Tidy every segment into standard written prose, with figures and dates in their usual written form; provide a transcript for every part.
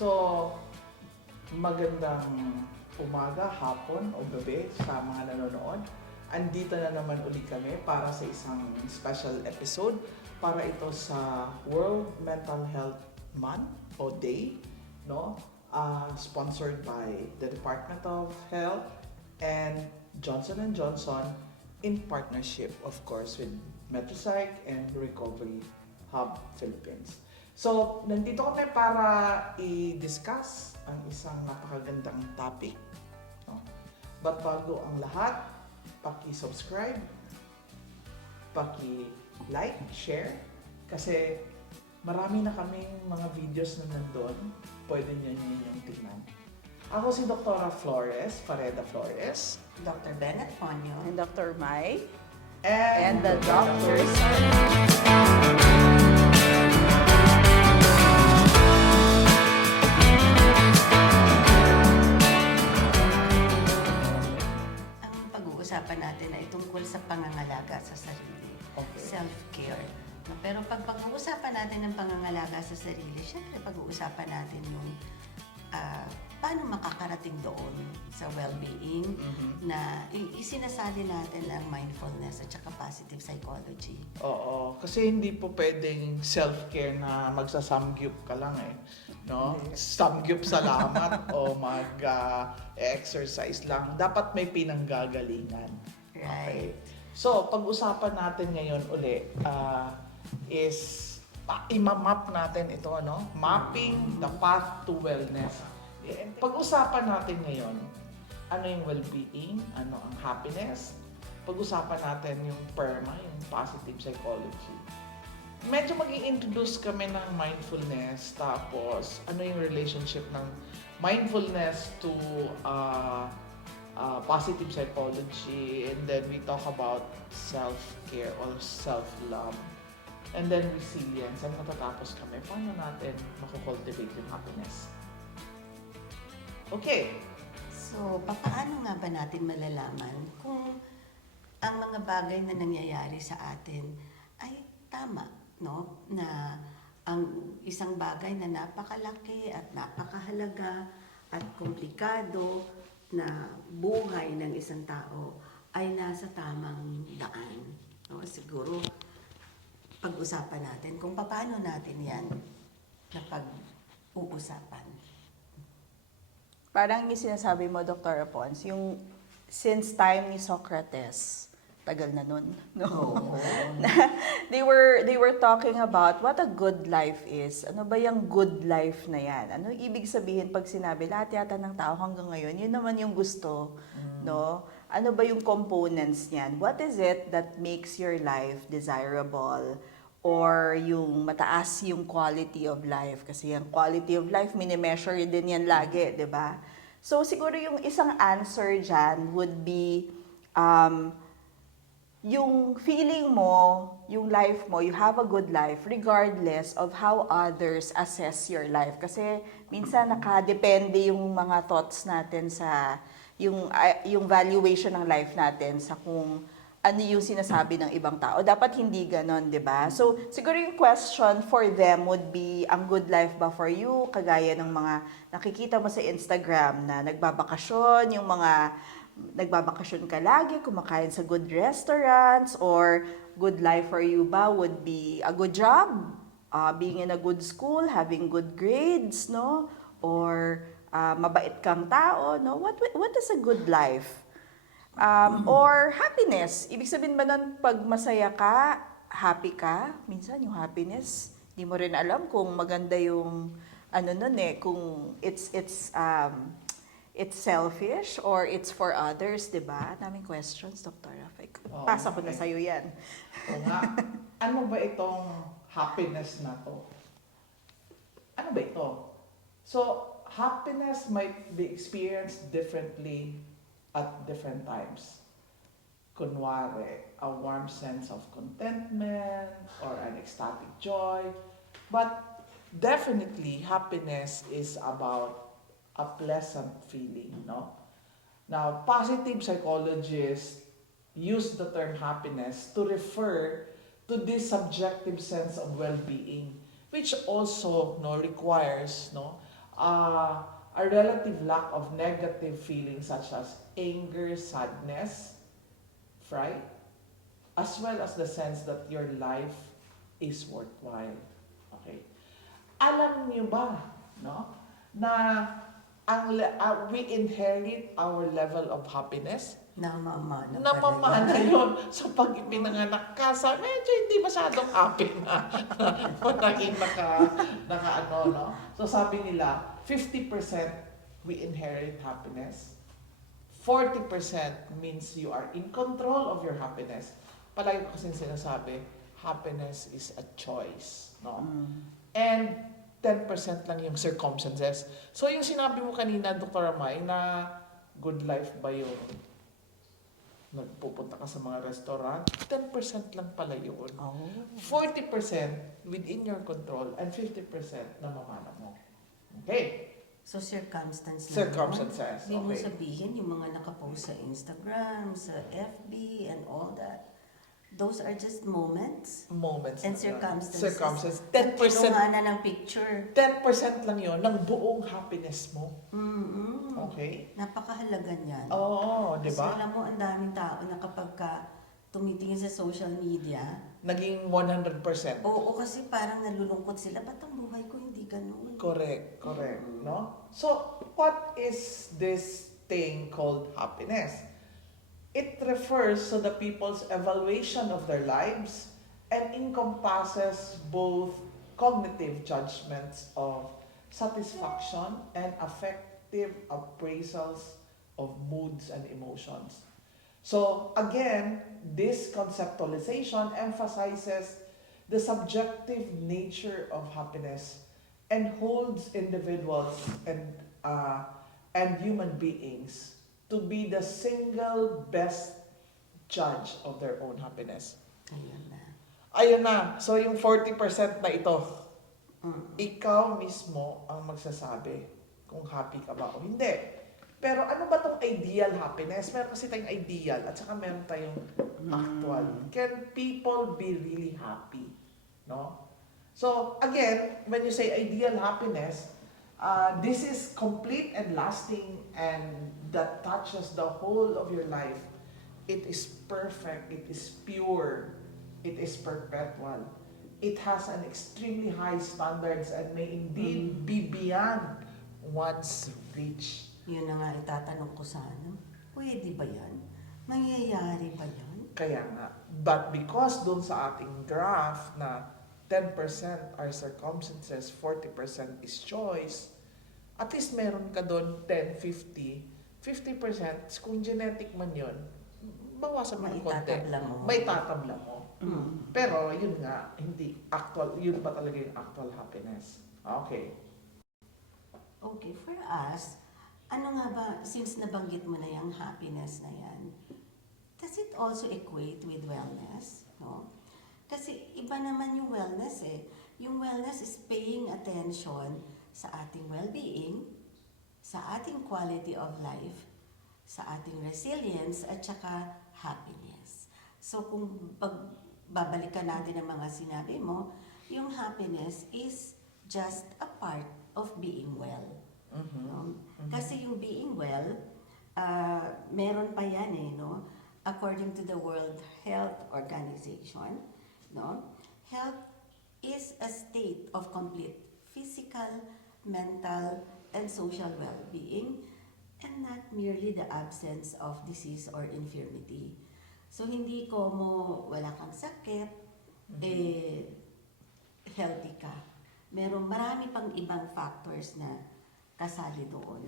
So, magandang umaga, hapon o gabi sa mga nanonood. Andito na naman uli kami para sa isang special episode para ito sa World Mental Health Month o Day, no? Sponsored by the Department of Health and Johnson & Johnson in partnership, of course, with Metropsych and Recoveryhub Philippines. So, nandito kami para i-discuss ang isang napakagandang topic. No? But bago ang lahat, paki-subscribe, paki-like, share, kasi marami na kaming mga videos na nandun. Pwede nyo yung tingnan. Ako si Dr. Flores, Fareda Flores. Dr. Bennett Ponyo. And Dr. Mai. And the doctors. Ang pag-uusapan natin ay tungkol sa pangangalaga sa sarili. Okay. Self-care. Pero pag pag-uusapan natin ng pangangalaga sa sarili, syempre pag-uusapan natin yung paano makakarating doon sa well-being na isinasali natin ang mindfulness at saka positive psychology. Oo, kasi hindi po pwedeng self-care na magsasamgyup ka lang no? Samgyup salamat o mag-exercise lang. Dapat may pinanggagalingan. Right. Okay. So, pag-usapan natin ngayon uli is imamap natin ito, no? Mapping the path to wellness. Pag-usapan natin ngayon, ano yung well-being, ano ang happiness. Pag-usapan natin yung PERMA, yung positive psychology. Medyo mag-i-introduce kami ng mindfulness, tapos ano yung relationship ng mindfulness to positive psychology, and then we talk about self-care or self-love. And then resilience, and matatapos kami, paano natin makukultivate yung happiness? Okay. So, paano nga ba natin malalaman kung ang mga bagay na nangyayari sa atin ay tama, no? Na ang isang bagay na napakalaki at napakahalaga at komplikado na buhay ng isang tao ay nasa tamang daan. No? Siguro, pag-usapan natin kung paano natin yan na pag-uusapan. Parang yung sinasabi mo, Dr. Apons, yung since time ni Socrates, tagal na nun, no? they were talking about what a good life is. Ano ba yung good life na yan? Ano ibig sabihin pag sinabi, lahat yata ng tao hanggang ngayon, yun naman yung gusto, no? Ano ba yung components niyan? What is it that makes your life desirable? Or yung mataas yung quality of life? Kasi yung quality of life, minimeasure din yan lagi, di ba? So siguro yung isang answer dyan would be, yung feeling mo, yung life mo, you have a good life regardless of how others assess your life. Kasi minsan nakadepende yung mga thoughts natin sa yung valuation ng life natin sa kung ano yung sinasabi ng ibang tao. Dapat hindi ganon, di ba? So, siguro yung question for them would be, ang good life ba for you? Kagaya ng mga nakikita mo sa Instagram na nagbabakasyon, yung mga nagbabakasyon ka lagi, kumakain sa good restaurants, or good life for you ba would be a good job, being in a good school, having good grades, no? Or mabait kang tao, no? What is a good life? Or happiness. Ibig sabihin ba nun, pag masaya ka, happy ka? Minsan yung happiness, di mo rin alam kung maganda yung ano nun kung it's selfish or it's for others, di ba? Daming questions, Dr. Rafik. Pasa ko na sa'yo yan. O nga, ano ba itong happiness na to? Ano ba ito? So, happiness might be experienced differently at different times. Kunwari, a warm sense of contentment or an ecstatic joy. But definitely, happiness is about a pleasant feeling, no? Now, positive psychologists use the term happiness to refer to this subjective sense of well-being, which also requires a relative lack of negative feelings such as anger, sadness, fright, as well as the sense that your life is worthwhile. Okay? Alam niyo ba, no, na we inherit our level of happiness? Namamana yun. So pag ipinanganak ka sa medyo hindi masyadong happy na naging naka ano, no? So sabi nila, 50% we inherit happiness. 40% means you are in control of your happiness. Palagi ko kasi sinasabi, happiness is a choice, no? And 10% lang yung circumstances. So yung sinabi mo kanina, Dr. Amay, na good life ba yun? Nagpupunta ka sa mga restaurant, 10% lang pala yun. 40% within your control and 50% namamana mo. Okay? So, circumstances. Circumstances. Hindi mo Okay. sabihin yung mga nakapost sa Instagram, sa FB, and all that. Those are just moments Moments. and na- circumstances. Circumstances. At 10%, kinuhanan ng picture. 10% lang yun ng buong happiness mo. Mm-mm. Okay? Napakahalaga niyan. Oo, di Kasi ba? alam mo, ang daming tao na kapag ka tumitingin sa social media, Naging 100%. oo, kasi parang nalulungkot sila. Ba't ang buhay ko hindi ganun? Correct, no? So, what is this thing called happiness? It refers to the people's evaluation of their lives and encompasses both cognitive judgments of satisfaction and affective appraisals of moods and emotions. So, again, this conceptualization emphasizes the subjective nature of happiness and holds individuals and human beings to be the single best judge of their own happiness. Ayun na. Ayun na. So, yung 40% na ito, Mm. ikaw mismo ang magsasabi kung happy ka ba o hindi. Pero ano ba tong ideal happiness? Meron kasi tayong ideal at saka meron tayong actual. Can people be really happy? No? So, again, when you say ideal happiness, this is complete and lasting and that touches the whole of your life. It is perfect, it is pure, it is perpetual. It has an extremely high standards and may indeed be beyond one's reach. Yun na nga itatanong ko sana. Pwede ba yan? Mangyayari ba yan? Kaya nga. But because dun sa ating graph na 10% are circumstances, 40% is choice, at least meron ka doon 10, 50, 50%, kung genetic man yun, bawasan mo ng konti. Maitatabla mo. May tatabla mo. Mm. Pero yun nga, hindi actual, yun ba talaga yung actual happiness? Okay. Okay, for us, ano nga ba, since nabanggit mo na yung happiness na yan, does it also equate with wellness? No? Kasi iba naman yung wellness eh. Yung wellness is paying attention sa ating well-being, sa ating quality of life, sa ating resilience, at saka happiness. So kung babalikan natin ang mga sinabi mo, yung happiness is just a part of being well. No? Kasi yung being well, meron pa yan eh, no? According to the World Health Organization, no? Health is a state of complete physical, mental, and social well-being, and not merely the absence of disease or infirmity. So, hindi ko mo wala kang sakit, healthy ka. Marami pang ibang factors na kasali doon.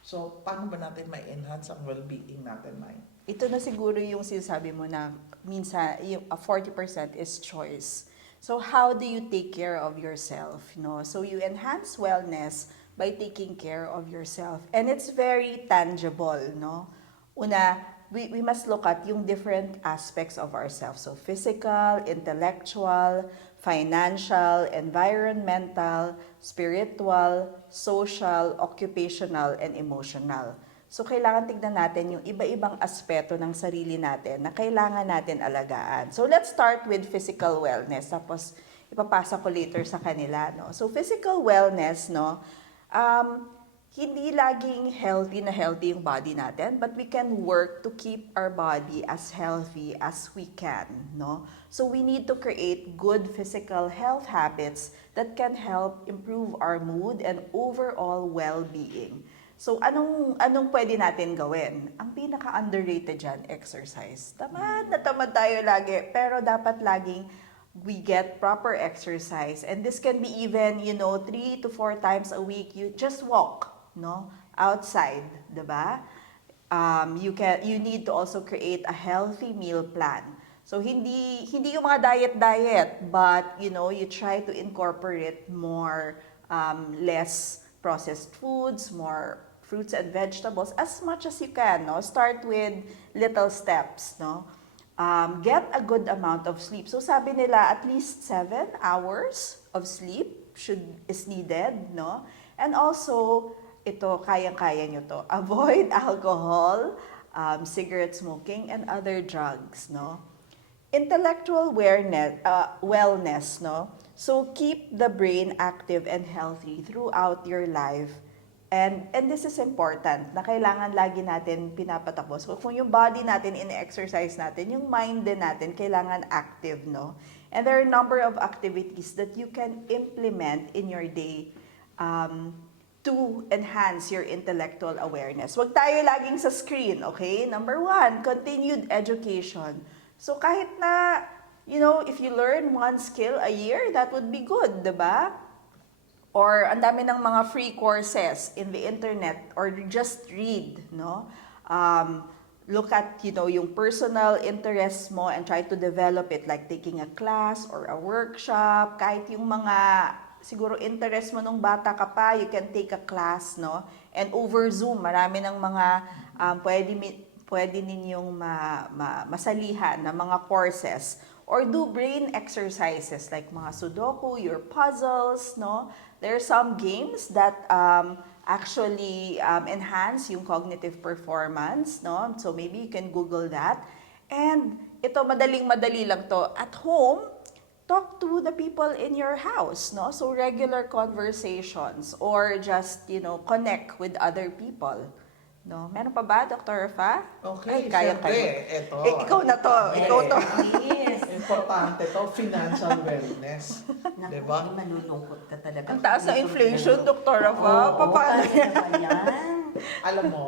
So, paano ba natin ma-enhance ang well-being natin, Mai? Ito na siguro yung sinasabi mo na minsan yung 40% is choice. So how do you take care of yourself, no? So you enhance wellness by taking care of yourself. And it's very tangible, no? Una, we must look at yung different aspects of ourselves. So physical, intellectual, financial, environmental, spiritual, social, occupational, and emotional. So, kailangan tignan natin yung iba-ibang aspeto ng sarili natin na kailangan natin alagaan. So, let's start with physical wellness. Tapos, ipapasa ko later sa kanila, no? So, physical wellness, no? hindi laging healthy na healthy yung body natin, but we can work to keep our body as healthy as we can, no? So we need to create good physical health habits that can help improve our mood and overall well-being. So anong pwede natin gawin? Ang pinaka-underrated dyan, exercise. Tamad na tamad tayo lagi, pero dapat laging we get proper exercise. And this can be even, 3 to 4 times a week. You just walk, no? Outside, 'di ba? You need to also create a healthy meal plan. So hindi yung mga diet, but you try to incorporate more less processed foods, more fruits and vegetables as much as you can, no? Start with little steps, no? Get a good amount of sleep. So sabi nila at least 7 hours of sleep is needed, no? And also ito, kayang-kaya nyo to. Avoid alcohol, cigarette smoking, and other drugs, no? Intellectual wellness, no? So keep the brain active and healthy throughout your life. And this is important, na kailangan lagi natin pinapatakbo. So kung yung body natin, in-exercise natin, yung mind din natin, kailangan active, no? And there are a number of activities that you can implement in your day to enhance your intellectual awareness. Huwag tayo laging sa screen, okay? Number 1, continued education. So kahit na, if you learn one skill a year, that would be good, diba? Or ang dami ng mga free courses in the internet, or just read, no? Look at, yung personal interests mo and try to develop it, like taking a class or a workshop, kahit yung mga siguro interest mo nung bata ka pa, you can take a class, no? And over Zoom, marami ng mga pwede ninyong masalihan na mga courses. Or do brain exercises like mga sudoku, your puzzles, no? There are some games that actually enhance yung cognitive performance, no? So maybe you can Google that. And ito, madaling-madali lang to. At home, talk to the people in your house, no? So regular conversations or just, connect with other people, no? Meron pa ba, Dr. Rafa? Okay, Kaya syempre, kayo. ito. Ikaw na to, ikaw to. Yes. Importante to, financial wellness. Naku, Diba? malulungkot ka talaga. Ang taas ng inflation, Dr. Rafa. Oo, Paano taas na ba yan? Alam mo,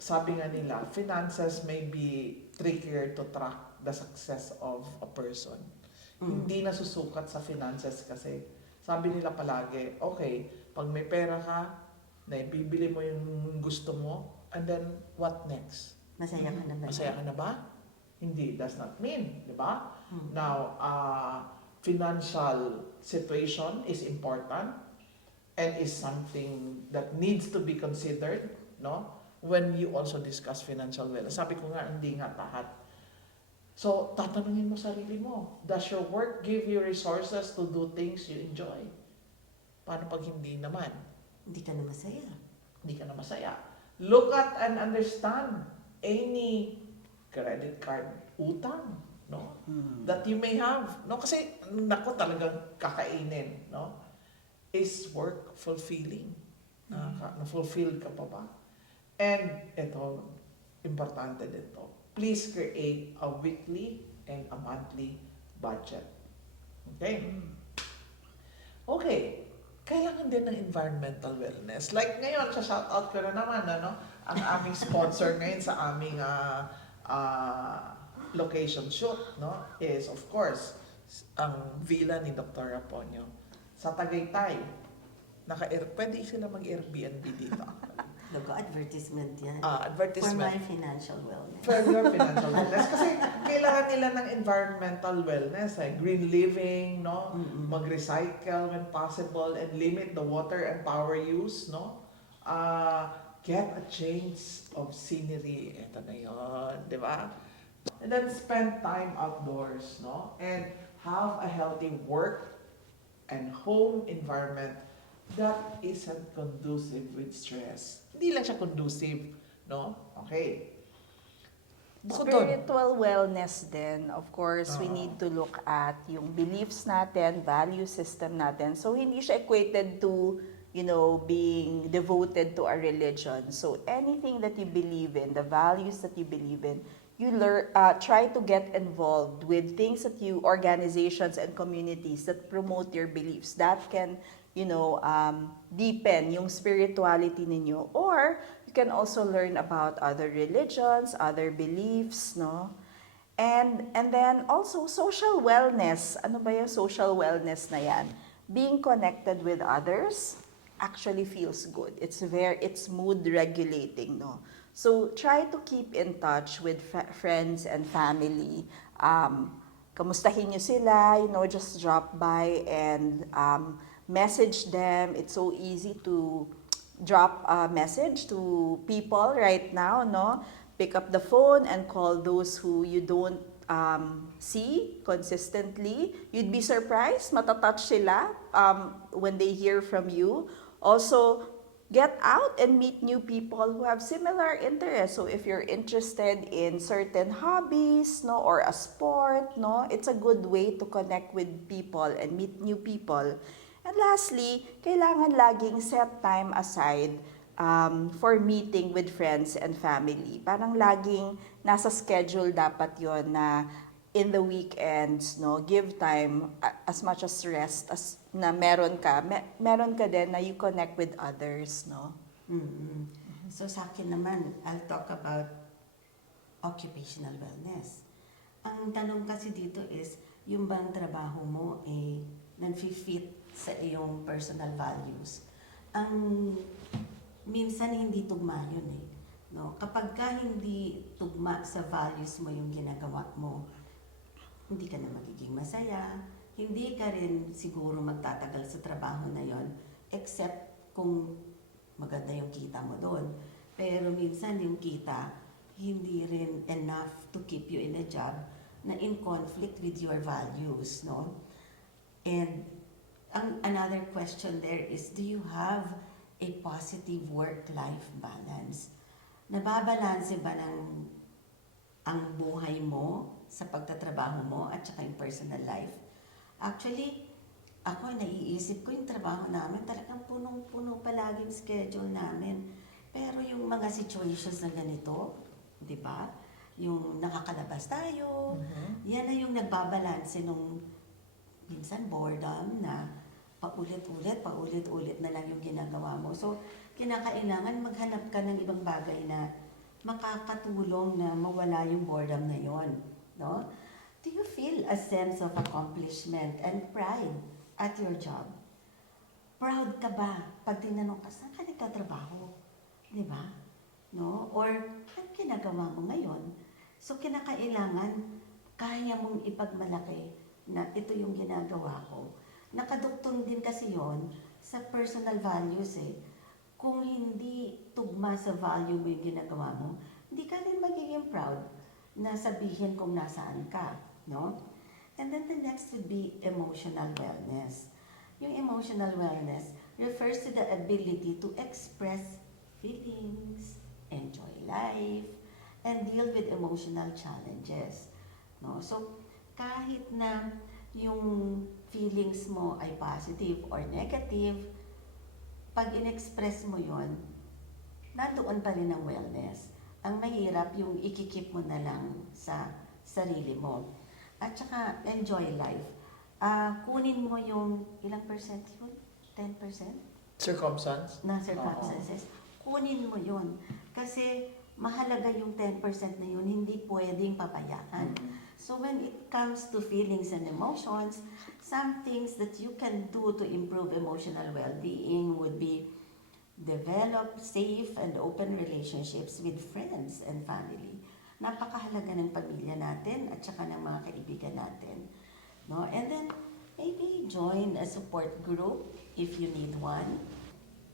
sabi nga nila, finances may be trickier to track the success of a person. Hindi nasusukat sa finances kasi. Sabi nila palagi, okay, pag may pera ka, naibibili mo yung gusto mo, and then what next? Masaya ka na ba? Masaya ka na ba? Hindi, does not mean, di ba? Now, financial situation is important and is something that needs to be considered, no? When you also discuss financial wellness. Sabi ko nga, hindi nga lahat. So, tatanungin mo sarili mo, does your work give you resources to do things you enjoy? Paano pag hindi naman? Hindi ka na masaya. Hindi ka na masaya. Look at and understand any credit card utang, no? That you may have, no? Kasi, nako talagang kakainin, no? Is work fulfilling? Na-fulfill ka pa ba? And, ito, importante dito. Please create a weekly and a monthly budget. Okay? Okay. Kailangan din ng environmental wellness. Like ngayon, sa shoutout ko na naman, ang aming sponsor ngayon sa aming location shoot, no, is of course, ang villa ni Dr. Raponio. Sa Tagaytay, pwede sila mag-Airbnb dito. Advertisement yan. For Advertisement. my financial wellness. For your financial wellness. Kasi kailangan nila ng environmental wellness, green living, no? Mag-recycle when possible and limit the water and power use, no? Get a change of scenery. Ito na yun, di ba? And then spend time outdoors, no? And have a healthy work and home environment that isn't conducive with stress. Hindi lang siya conducive, no? Okay. Bukod doon. Spiritual wellness din, of course, we need to look at yung beliefs natin, value system natin. So, hindi siya equated to being devoted to a religion. So anything that you believe in, the values that you believe in, you try to get involved with things organizations and communities that promote your beliefs. That can, deepen yung spirituality ninyo. Or you can also learn about other religions, other beliefs, no? And then also social wellness. Ano ba yung social wellness na yan? Being connected with others actually feels good. It's mood regulating, no? So try to keep in touch with friends and family. Kamustahin nyo sila, just drop by and message them. It's so easy to drop a message to people right now, no? Pick up the phone and call those who you don't see consistently. You'd be surprised, matatouch sila when they hear from you. Also, get out and meet new people who have similar interests. So if you're interested in certain hobbies, no, or a sport, no, it's a good way to connect with people and meet new people. And lastly, kailangan laging set time aside for meeting with friends and family. Parang laging nasa schedule dapat yon na in the weekends, no, give time as much as rest as na meron ka din na you connect with others, no? Mm-hmm. So sa akin naman, I'll talk about occupational wellness. Ang tanong kasi dito is, yung bang trabaho mo nan-fit sa iyong personal values? Ang minsan hindi tugma yun no? Kapag ka hindi tugma sa values mo yung ginagawa mo, hindi ka na magiging masaya, hindi ka rin siguro magtatagal sa trabaho na yon, except kung maganda yung kita mo doon. Pero minsan yung kita, hindi rin enough to keep you in a job na in conflict with your values, no? And another question there is, do you have a positive work-life balance? Nababalanse ba ang buhay mo sa pagtatrabaho mo at saka yung personal life? Actually, ako naiisip ko yung trabaho namin, talagang punong-puno palaging schedule namin. Pero yung mga situations na ganito, di ba? Yung nakakalabas tayo, yan na yung nagbabalanse nung minsan boredom na paulit-ulit na lang yung ginagawa mo. So, kinakailangan maghanap ka ng ibang bagay na makakatulong na mawala yung boredom na yon, no? Do you feel a sense of accomplishment and pride at your job? Proud ka ba pag tinanong ka, saan ka nagtatrabaho? Di ba? No? Or, ano ginagawa mo ngayon? So, kinakailangan, kaya mong ipagmalaki na ito yung ginagawa ko. Nakaduktong din kasi yon sa personal values Kung hindi tugma sa value mo yung ginagawa mo, hindi ka rin magiging proud na sabihin kung nasaan ka, no? And then the next would be emotional wellness. Yung emotional wellness refers to the ability to express feelings, enjoy life, and deal with emotional challenges, no? So, kahit na yung feelings mo ay positive or negative, pag in-express mo yon, nandoon pa rin ang wellness. Ang mahirap yung ikikip mo na lang sa sarili mo. At saka, enjoy life. Kunin mo yung, ilang percent yun? 10%? Circumstance? Na circumstances. Kunin mo yun. Kasi, mahalaga yung 10% na yun, hindi pwedeng papayaan. So when it comes to feelings and emotions, some things that you can do to improve emotional well-being would be develop safe and open relationships with friends and family. Napakahalaga ng pamilya natin at saka ng mga kaibigan natin. No? And then, maybe join a support group if you need one.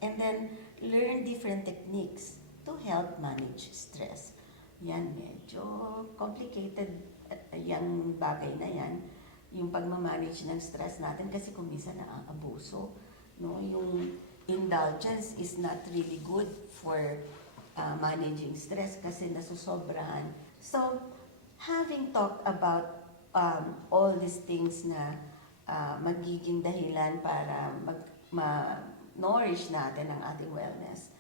And then, learn different techniques to help manage stress. Yan, medyo complicated yung bagay na yan, yung pagmamanage ng stress natin kasi kung minsan naaabuso, no? Yung indulgence is not really good for managing stress kasi nasusobrahan. So, having talked about all these things na magiging dahilan para nourish natin ang ating wellness,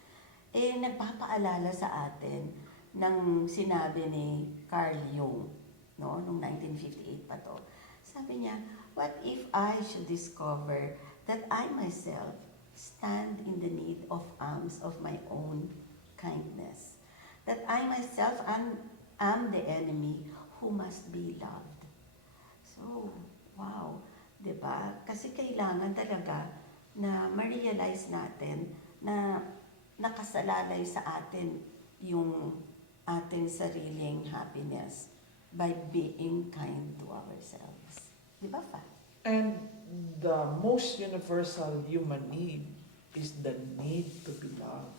nagpapaalala sa atin ng sinabi ni Carl Jung, no, noong 1958 pa to. Sabi niya, what if I should discover that I myself stand in the need of alms of my own kindness? That I myself am the enemy who must be loved. So, wow, diba? Kasi kailangan talaga na ma-realize natin na nakasalalay sa atin yung ating sariling happiness by being kind to ourselves. Di ba, Fa? And the most universal human need is the need to be loved.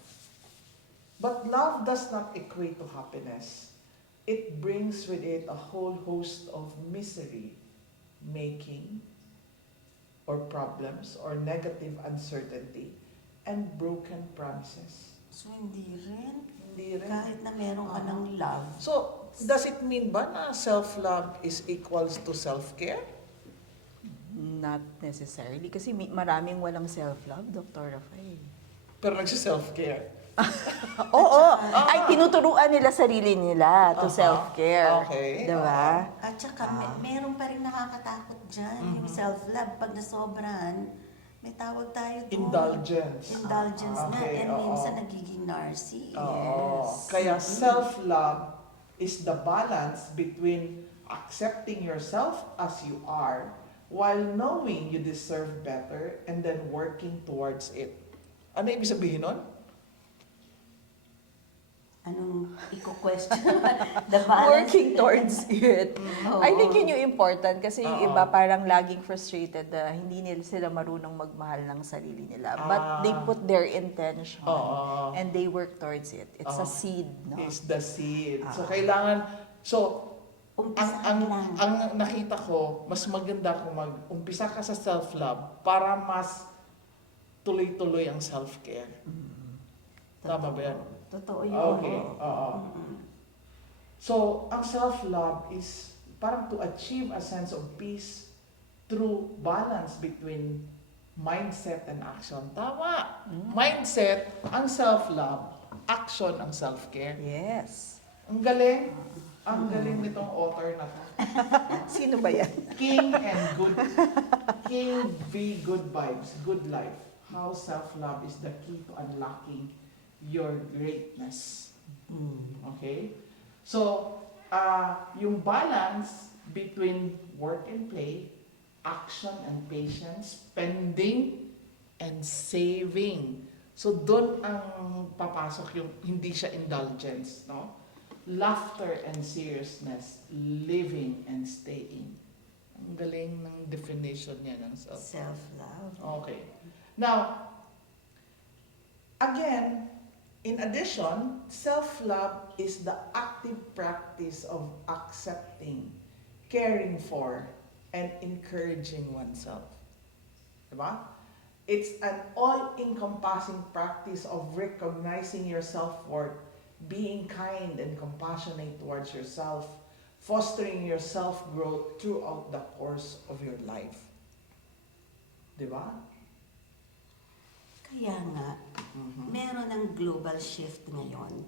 But love does not equate to happiness. It brings with it a whole host of misery, making, or problems, or negative uncertainty, and broken promises. So, hindi rin. Hindi rin. Kahit na meron ka ng love. So, does it mean ba na self-love is equals to self-care? Not necessarily. Kasi maraming walang self-love, Dr. Rafael. Pero nagsi-self-care. Oo. Ay, tinuturuan nila sarili nila to self-care. Okay. Diba? At saka, meron pa rin nakakatakot dyan. Yung self-love, pag nasobrahan, may tawag tayo doon. Indulgence. Indulgence na. Okay, And oo. minsan nagiging narcy. Oo. Kaya self-love is the balance between accepting yourself as you are while knowing you deserve better and then working towards it. Ano ibig sabihin nun? Anong i-question? The balance. Working towards it. Oo. I think yun yung important kasi yung Oo. iba parang laging frustrated na hindi nila sila marunong magmahal ng sarili nila. But they put their intention Oo. and they work towards it. It's a Oo. seed, no? Is the seed. So kailangan, Umpisahan lang. ang nakita ko, mas maganda kung mag-umpisa ka sa self-love para mas tuloy-tuloy ang self-care. Tama ba yan? Totoo yun. Okay, oo. So, ang self-love is parang to achieve a sense of peace through balance between mindset and action. Tama! Mindset, ang self-love. Action, ang self-care. Yes. Ang galing. Ang galing nitong author na to. Sino ba yan? King V. Good Vibes, Good Life. How self-love is the key to unlocking your greatness. Okay? So, yung balance between work and play, action and patience, spending and saving. So, doon ang papasok yung hindi siya indulgence, no? Laughter and seriousness, living and staying. Ang galing ng definition niya ng Self-love. Okay. Now, again, in addition, self-love is the active practice of accepting, caring for, and encouraging oneself. Diba? It's an all-encompassing practice of recognizing your self-worth, being kind and compassionate towards yourself, fostering your self-growth throughout the course of your life. Diba? Kaya nga, meron ng global shift ngayon,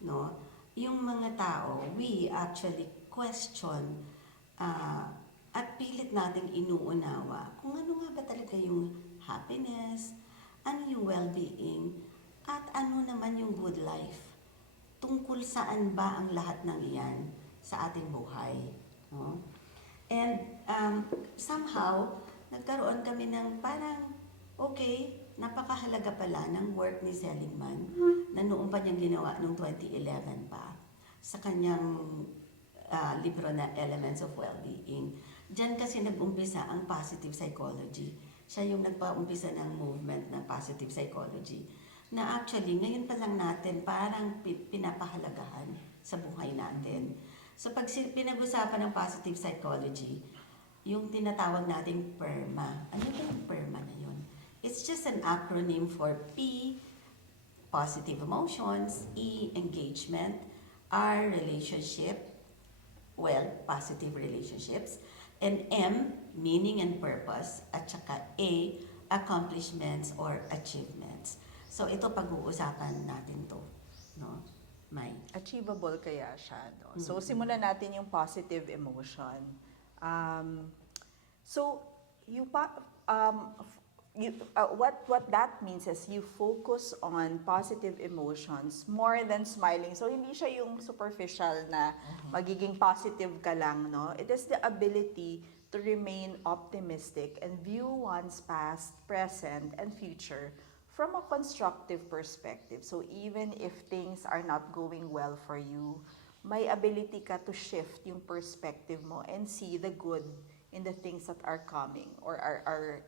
no? Yung mga tao, we actually question at pilit nating inuunawa kung ano nga ba talaga yung happiness, ano yung well-being, at ano naman yung good life. Tungkol saan ba ang lahat ng iyan sa ating buhay, no? And somehow, nagkaroon kami ng parang, okay, napakahalaga pala ng work ni Seligman na noong pa niyang ginawa noong 2011 pa sa kanyang libro na Elements of Wellbeing. Diyan kasi nag-umpisa ang positive psychology. Siya yung nagpa-umpisa ng movement na positive psychology na actually ngayon pa lang natin parang pinapahalagahan sa buhay natin. So pag pinag-usapan ng positive psychology, yung tinatawag nating PERMA. Ano yung PERMA na yun? It's just an acronym for P, positive emotions, E, engagement, R, relationship, positive relationships, and M, meaning and purpose, at saka A, accomplishments or achievements. So ito pag-uusapan natin to, no? May. Achievable kaya siya, no? So, simulan natin yung positive emotion. So, what that means is you focus on positive emotions more than smiling. So, hindi siya yung superficial na magiging positive ka lang, no? It is the ability to remain optimistic and view one's past, present, and future from a constructive perspective. So even if things are not going well for you, may ability ka to shift yung perspective mo and see the good in the things that are coming or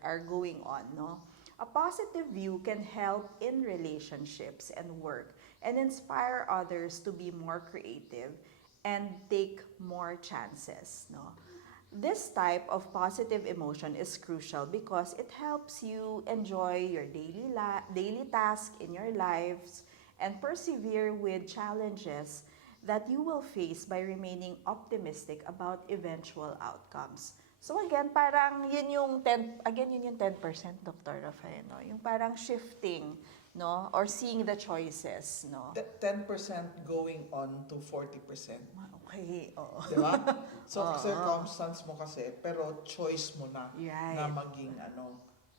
are going on, no? A positive view can help in relationships and work and inspire others to be more creative and take more chances, no? This type of positive emotion is crucial because it helps you enjoy your daily task in your lives and persevere with challenges that you will face by remaining optimistic about eventual outcomes. So again, parang yun yung 10%, Dr. Rafael, no? Yung parang shifting, no? Or seeing the choices, no? 10% going on to 40%. Okay, oo. Di ba? So, circumstance mo kasi, pero choice mo na Right. na maging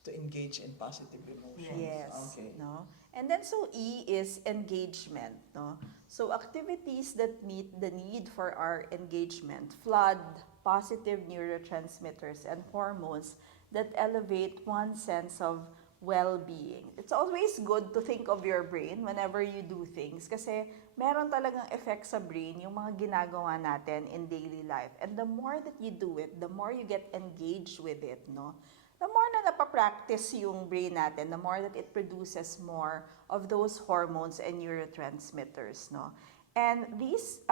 to engage in positive emotions. Yes, Okay. no? And then so E is engagement, no? So activities that meet the need for our engagement flood positive neurotransmitters and hormones that elevate one's sense of well-being. It's always good to think of your brain whenever you do things kasi meron talagang effect sa brain yung mga ginagawa natin in daily life. And the more that you do it, the more you get engaged with it, no? The more na napapractice yung brain natin, the more that it produces more of those hormones and neurotransmitters, no? And this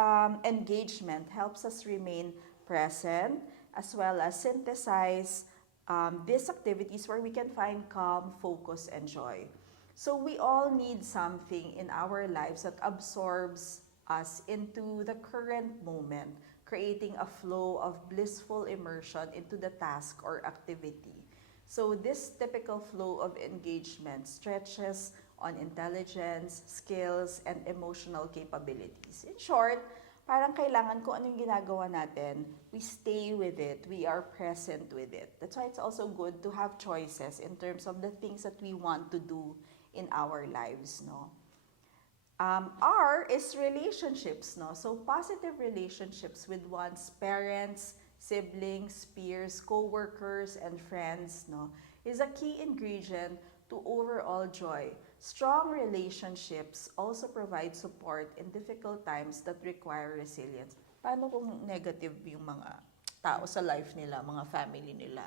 engagement helps us remain present as well as synthesize these activities where we can find calm, focus, and joy. So we all need something in our lives that absorbs us into the current moment, creating a flow of blissful immersion into the task or activity. So this typical flow of engagement stretches on intelligence, skills, and emotional capabilities. In short, parang kailangan kung anong ginagawa natin, we stay with it, we are present with it. That's why it's also good to have choices in terms of the things that we want to do in our lives, no? R is relationships, no? So positive relationships with one's parents, siblings, peers, co-workers, and friends, no, is a key ingredient to overall joy. Strong relationships also provide support in difficult times that require resilience. Paano kung negative yung mga tao sa life nila, mga family nila?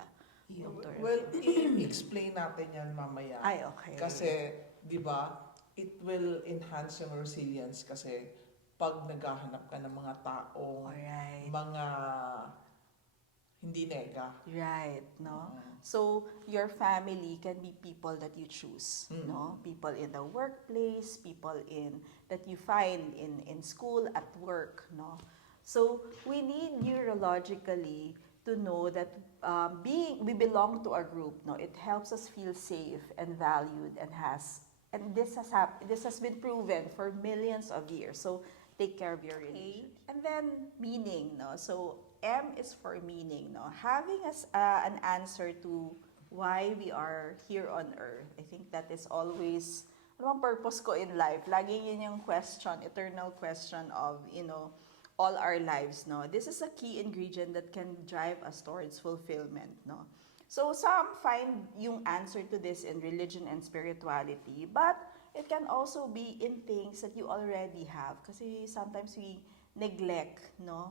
Dr. Well, i-explain natin yan mamaya. Ay, okay. Kasi, di ba, it will enhance yung resilience kasi pag naghahanap ka ng mga taong Alright. mga hindi nega. Right, no? So, your family can be people that you choose, no? People in the workplace, people that you find in school, at work, no? So, we need neurologically to know that we belong to a group, no? It helps us feel safe and valued and this has been proven for millions of years. So, take care of your relationship. And then, meaning, no? So, M is for meaning, no? Having an answer to why we are here on earth. I think that is always, ano ang purpose ko in life? Lagi yun yung question, eternal question of, all our lives, no? This is a key ingredient that can drive us towards fulfillment, no? So some find yung answer to this in religion and spirituality, but it can also be in things that you already have. Kasi sometimes we neglect, no?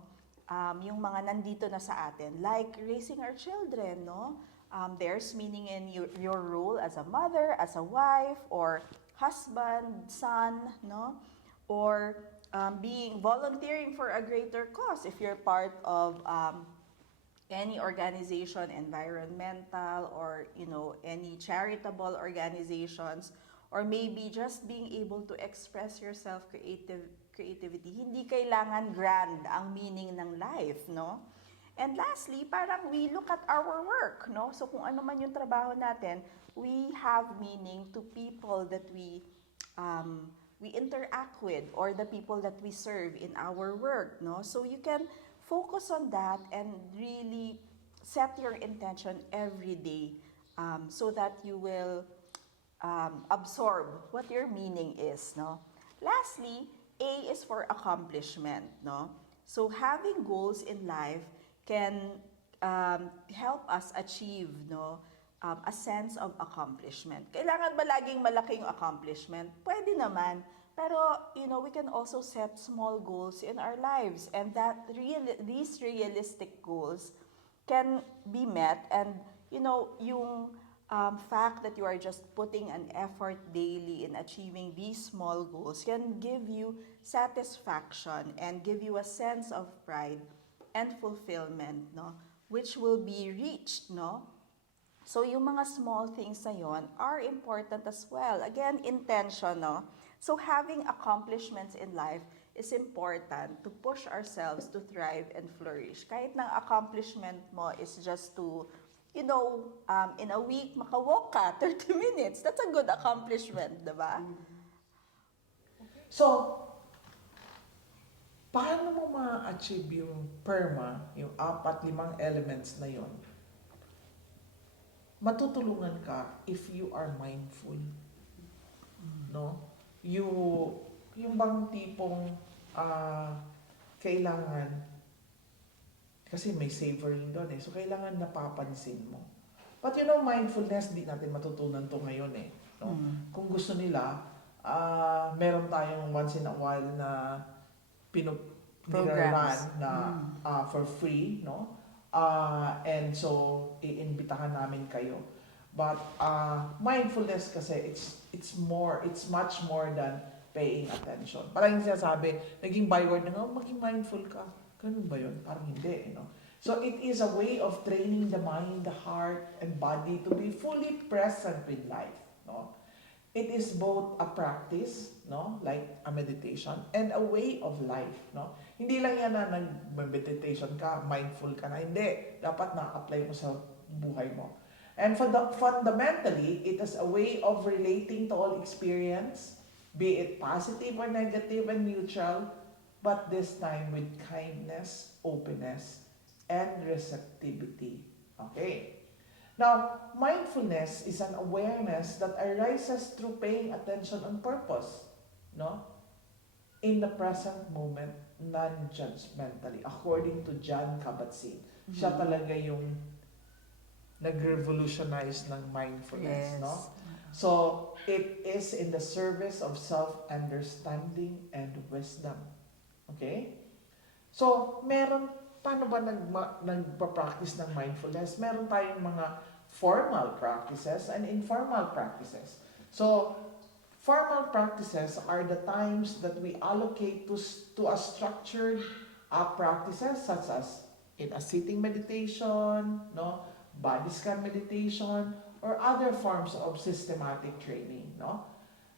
Yung mga nandito na sa atin, like raising our children, no? There's meaning in your role as a mother, as a wife, or husband, son, no? Or volunteering for a greater cause if you're part of any organization, environmental, or any charitable organizations, or maybe just being able to express yourself creativity. Hindi kailangan grand ang meaning ng life, no? And lastly, parang we look at our work, no? So kung ano man yung trabaho natin, we have meaning to people that we interact with or the people that we serve in our work, no? So you can focus on that and really set your intention every day so that you will absorb what your meaning is, no? Lastly, A is for accomplishment, no? So having goals in life can help us achieve, no, a sense of accomplishment. Kailangan ba laging malaking accomplishment? Pwede naman. Pero, we can also set small goals in our lives, and these realistic goals can be met, and, yung fact that you are just putting an effort daily in achieving these small goals can give you satisfaction and give you a sense of pride and fulfillment, no? Which will be reached, no? So yung mga small things na yon are important as well. Again, intention, no? So having accomplishments in life is important to push ourselves to thrive and flourish. Kahit ng accomplishment mo is just to, in a week, makawalk ka 30 minutes. That's a good accomplishment, diba? So, paano mo ma-achieve yung PERMA, yung 4-5 elements na yon? Matutulungan ka if you are mindful. No? Yung bang tipong kailangan, kasi may savoring doon eh. So, kailangan napapansin mo. But mindfulness, di natin matutunan to ngayon eh. No? Kung gusto nila, meron tayong once in a while na Programs. na for free, no? And so, iimbitahan namin kayo. But mindfulness kasi, it's much more than paying attention. Parang yung sinasabi, naging byword na nga, maging mindful ka. Ganun ba yun? Parang hindi, So, it is a way of training the mind, the heart, and body to be fully present with life, no? It is both a practice, no? Like a meditation, and a way of life, no? Hindi lang yan na nag-meditation ka, mindful ka na. Hindi. Dapat na-apply mo sa buhay mo. And fundamentally, it is a way of relating to all experience, be it positive or negative and neutral, but this time with kindness, openness, and receptivity. Okay? Now, mindfulness is an awareness that arises through paying attention on purpose, no? In the present moment, non-judgmentally, according to John Kabat-Zinn. Siya talaga yung nag-revolutionize ng mindfulness, Yes. no? So, it is in the service of self-understanding and wisdom. Okay? So, paano ba nagpa-practice ng mindfulness? Meron tayong mga formal practices and informal practices. So, formal practices are the times that we allocate to a structured practices such as in a sitting meditation, no, body scan meditation, or other forms of systematic training, no?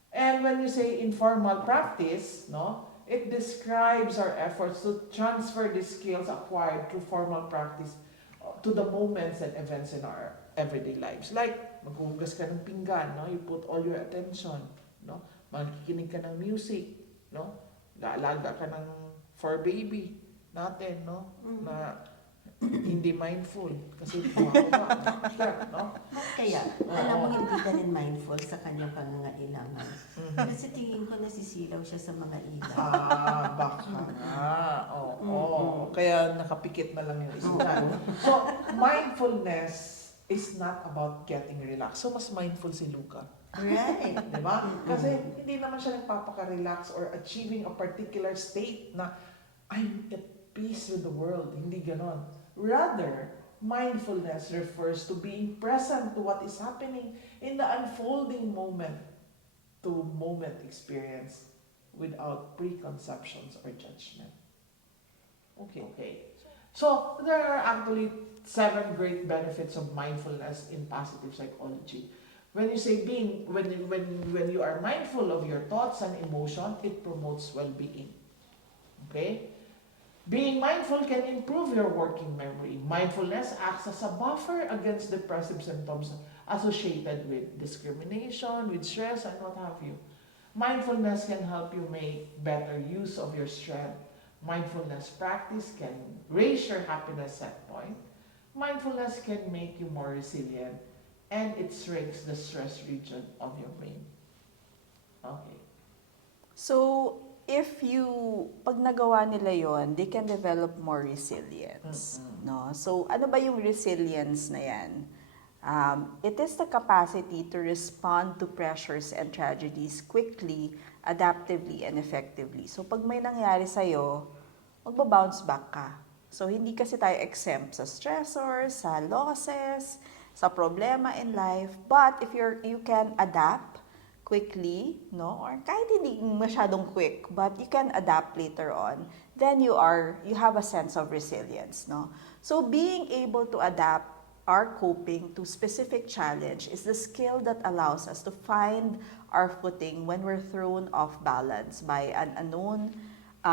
And when you say informal practice, no, it describes our efforts to transfer the skills acquired through formal practice to the moments and events in our everyday lives. Like, maghuhugas ka ng pinggan, no? You put all your attention, no? Makikinig ka ng music, no? Laalaga ka ng fur baby natin, no? Na hindi mindful kasi bumababa, no? Kaya, alam mo, hindi ka rin mindful sa kanyang pangangailangan. Kasi tingin ko nasisilaw siya sa mga ilaw. Baka nga. Oo. Kaya nakapikit na lang yung isipan. So, mindfulness is not about getting relaxed. So, mas mindful si Luca. Right. Diba? Kasi hindi naman siya nagpapaka-relax or achieving a particular state na I'm at peace with the world. Hindi ganon. Rather, mindfulness refers to being present to what is happening in the unfolding moment-to-moment experience without preconceptions or judgment. Okay. So, there are actually 7 great benefits of mindfulness in positive psychology. When you say when you are mindful of your thoughts and emotion, it promotes well-being. Okay? Being mindful can improve your working memory. Mindfulness acts as a buffer against depressive symptoms associated with discrimination, with stress, and what have you. Mindfulness can help you make better use of your strength. Mindfulness practice can raise your happiness set point. Mindfulness can make you more resilient, and it shrinks the stress region of your brain. Okay. So, pag nagawa nila yon, they can develop more resilience. No? So, ano ba yung resilience na yan? It is the capacity to respond to pressures and tragedies quickly, adaptively, and effectively. So, pag may nangyari sa'yo, magbabounce back ka. So, hindi kasi tayo exempt sa stressors, sa losses, sa problema in life. But if you can adapt quickly, no? Or kahit hindi masyadong quick, but you can adapt later on, then you have a sense of resilience, no? So, being able to adapt our coping to specific challenge is the skill that allows us to find our footing when we're thrown off balance by an unknown,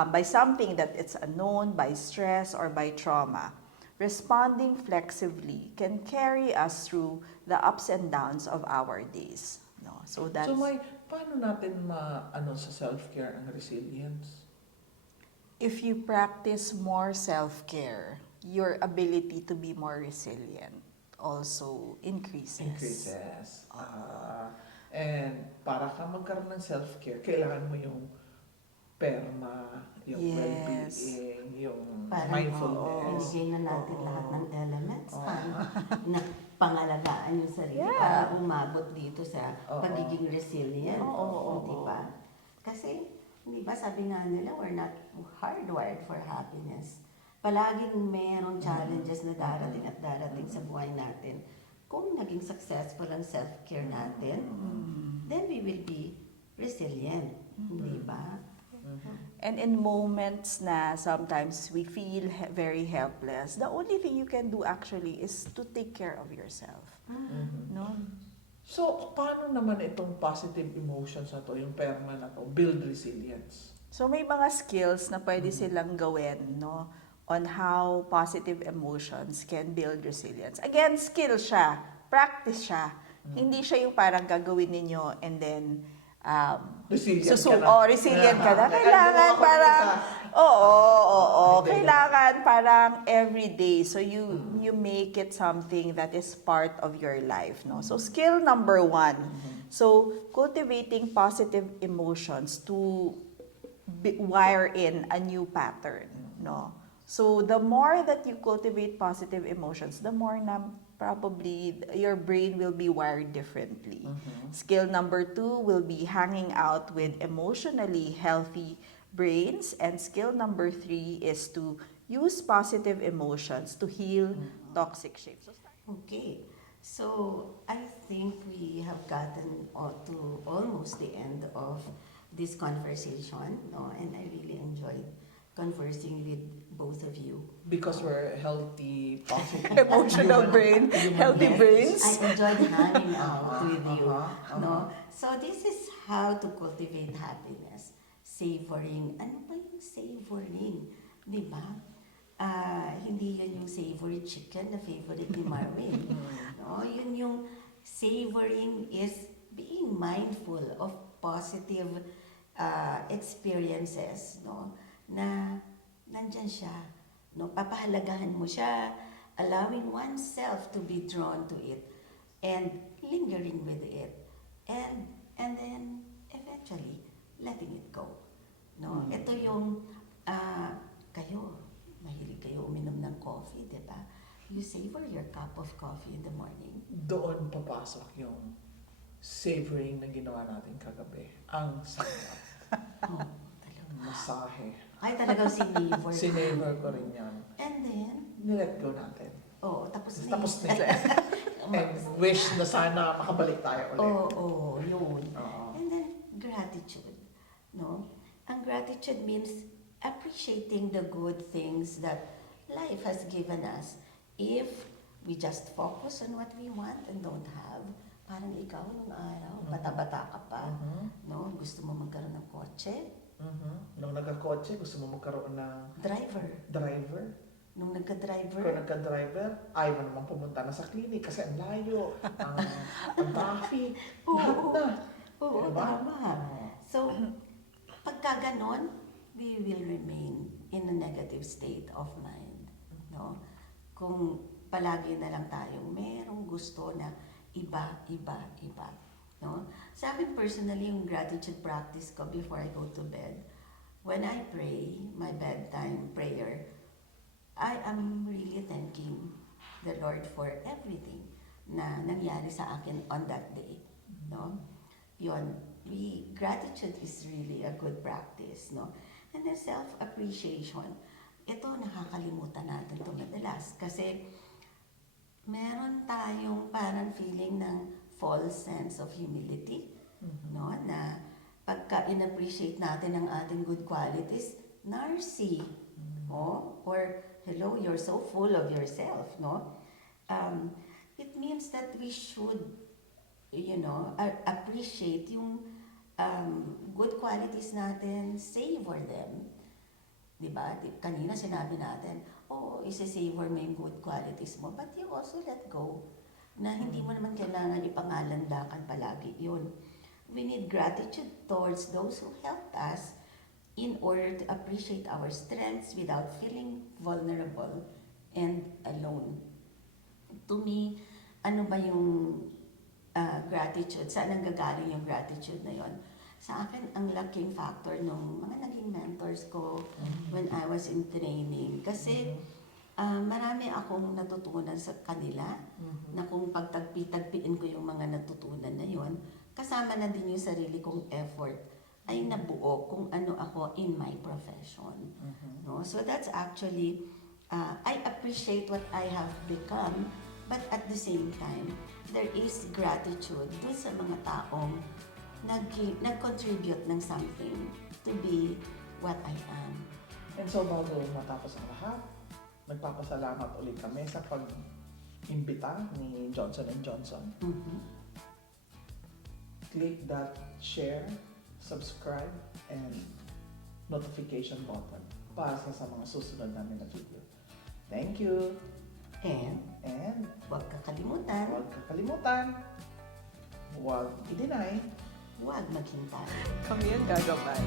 by something that it's unknown, by stress, or by trauma. Responding flexibly can carry us through the ups and downs of our days. No, so that's. So, paano natin sa self-care ang resilience? If you practice more self-care, your ability to be more resilient also increases. And para ka magkaroon ng self-care, kailangan mo yung perma, yung well-being, yung mindfulness. Ibigay na natin lahat ng elements na pangalagaan yung sarili para umabot dito sa pagiging resilient. Diba? Kasi, di ba sabi nga nila, we're not hardwired for happiness. Palaging merong challenges na darating at darating sa buhay natin. Kung naging successful ang self-care natin, then we will be resilient. Di ba? And in moments na sometimes we feel very helpless, the only thing you can do actually is to take care of yourself. No? So, paano naman itong positive emotions na to, yung perma na to, build resilience? So may mga skills na pwede silang gawin, no, on how positive emotions can build resilience. Again, skill siya, practice siya. Hindi siya yung parang gagawin ninyo and then resilient ka na. Resilient ka na. Kailangan parang, kailangan parang everyday. So you make it something that is part of your life, no? So skill number 1. So cultivating positive emotions to wire in a new pattern, no? So the more that you cultivate positive emotions, the more na probably your brain will be wired differently. Skill number 2 will be hanging out with emotionally healthy brains. And skill number 3 is to use positive emotions to heal toxic shapes. Okay. So, I think we have gotten to almost the end of this conversation, no? And I really enjoyed conversing with both of you. Because we're healthy, positive, Emotional brain, healthy brains. I enjoyed hanging out with you. No? So this is how to cultivate happiness. Savoring. Ano ba yung savoring? Di ba? Hindi yun yung savory chicken na favorite ni Marvin. No? Yun yung savoring is being mindful of positive experiences, no? Na nandyan siya, no? Papahalagahan mo siya, allowing oneself to be drawn to it, and lingering with it, and then eventually letting it go, no? Ito yung kayo, mahilig kayo uminom ng coffee, di ba? You savor your cup of coffee in the morning. Doon papasok yung savoring na ginawa natin kagabi. Ang sarap. Masahe. Ay, talagang sinavor. Sinavor ko rin yan. And then? Nilet go natin. Tapos na. Tapos na siya. And wish na sana makabalik tayo ulit. Yun. And then, gratitude. No? Ang gratitude means appreciating the good things that life has given us. If we just focus on what we want and don't have, parang ikaw nung araw, bata-bata ka pa, no? Gusto mo magkaroon ng kotse? No nung nagkakotse, gusto mo magkaroon ng Driver. driver. Nung nagka-driver, Kung nagka-driver, ayaw mo naman pumunta na sa clinic kasi ang layo, ang traffic, lahat na. Oo, Diba? tama. So, pagka ganon, we will remain in a negative state of mind. No? Kung palagi na lang tayong merong gusto na iba. No? Sa akin personally, yung gratitude practice ko before I go to bed, when I pray, my bedtime prayer, I am really thanking the Lord for everything na nangyari sa akin on that day. No? Yun, gratitude is really a good practice. No? And then self-appreciation, ito nakakalimutan natin ito madalas kasi meron tayong parang feeling ng false sense of humility, no? Na pagka in-appreciate natin ang ating good qualities, narcy, oh? Or hello, you're so full of yourself, no? It means that we should, appreciate yung good qualities natin, savor them. Diba? Kanina sinabi natin, isi-savor mo yung good qualities mo, but you also let go. Na hindi mo naman kailangan ipangalandakan palagi yun. We need gratitude towards those who helped us in order to appreciate our strengths without feeling vulnerable and alone. To me, ano ba yung gratitude? Saan nanggagaling yung gratitude na yon? Sa akin, ang laking factor nung mga naging mentors ko when I was in training. Kasi marami akong natutunan sa kanila na kung pagtagpi-tagpiin ko yung mga natutunan na yon, kasama na din yung sarili kong effort ay nabuo kung ano ako in my profession. No? So that's actually, I appreciate what I have become, but at the same time, there is gratitude dun sa mga taong nag-contribute ng something to be what I am. And so bago matapos ang lahat, nagpapasalamat ulit kami sa pag-imbita ni Johnson & Johnson. Click that share, subscribe, and notification button para sa mga susunod namin na video. Thank you! And huwag kakalimutan, huwag i-deny, huwag maghintay. Kami yung gagabay.